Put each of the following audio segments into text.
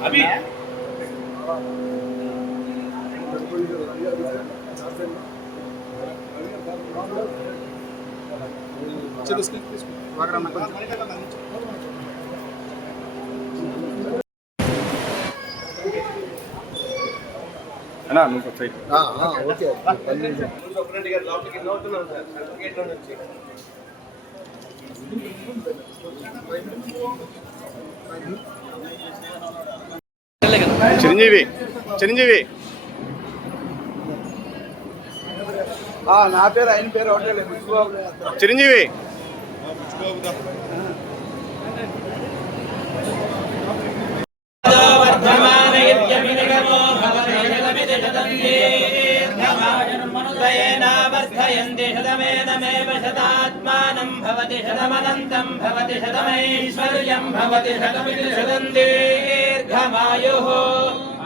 अभी चलो उसके అన్నా నువ్వు సైడ్ ఓకే చిరంజీవి చిరంజీవి నా పేరు ఆయన పేరు ఒకటే చిరంజీవి शतात्मानं भवति शतमनन्तं भवति शतमैश्वर्यं भवति शतमिति शतं दीर्घमायुः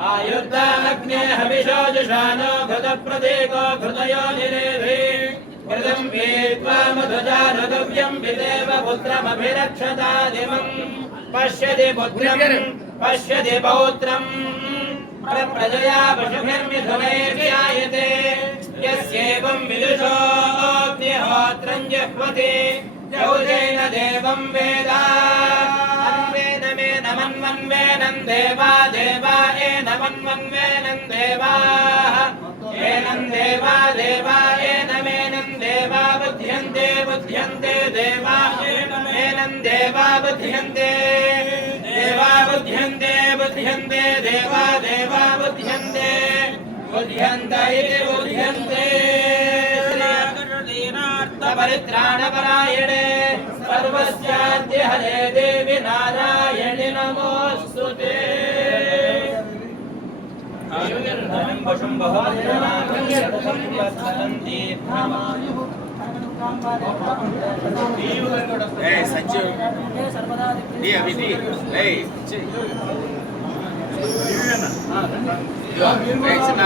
आयुर्दाग्ने हविषो जुषानो घृतप्रतीको घृतयो निरेधि घृतं पीत्वा मधुजानुगव्यं पितेव पुत्रमभिरक्षता दिवं पश्यति पुत्रं पश्यति पौत्रं प्रजया पशुभिर्मिथुनैर्व्यायते यस्येवं विदुषोऽग्निहोत्रं जह्वति यौजेन देवं वेद अन्वेनमेनमन्वन्वेनं देवा देवा एनमन्वन्वेनं देवाः एनं देवा देवा एनमेनं देवा बुध्यन्ते बुध्यन्ते देवा एनं देवा बुध्यन्ते देवा बुध्यन्ते बुध्यन्ते देवा देवा बुध्यन्ते बुध्यन्त इति बुध्यन्ते परित्राणपरायणे सर्वस्याद्य हरे देवि नारायणि नमोऽस्तुते पशुं बहुवन्ति सच्चो अभी చిన్న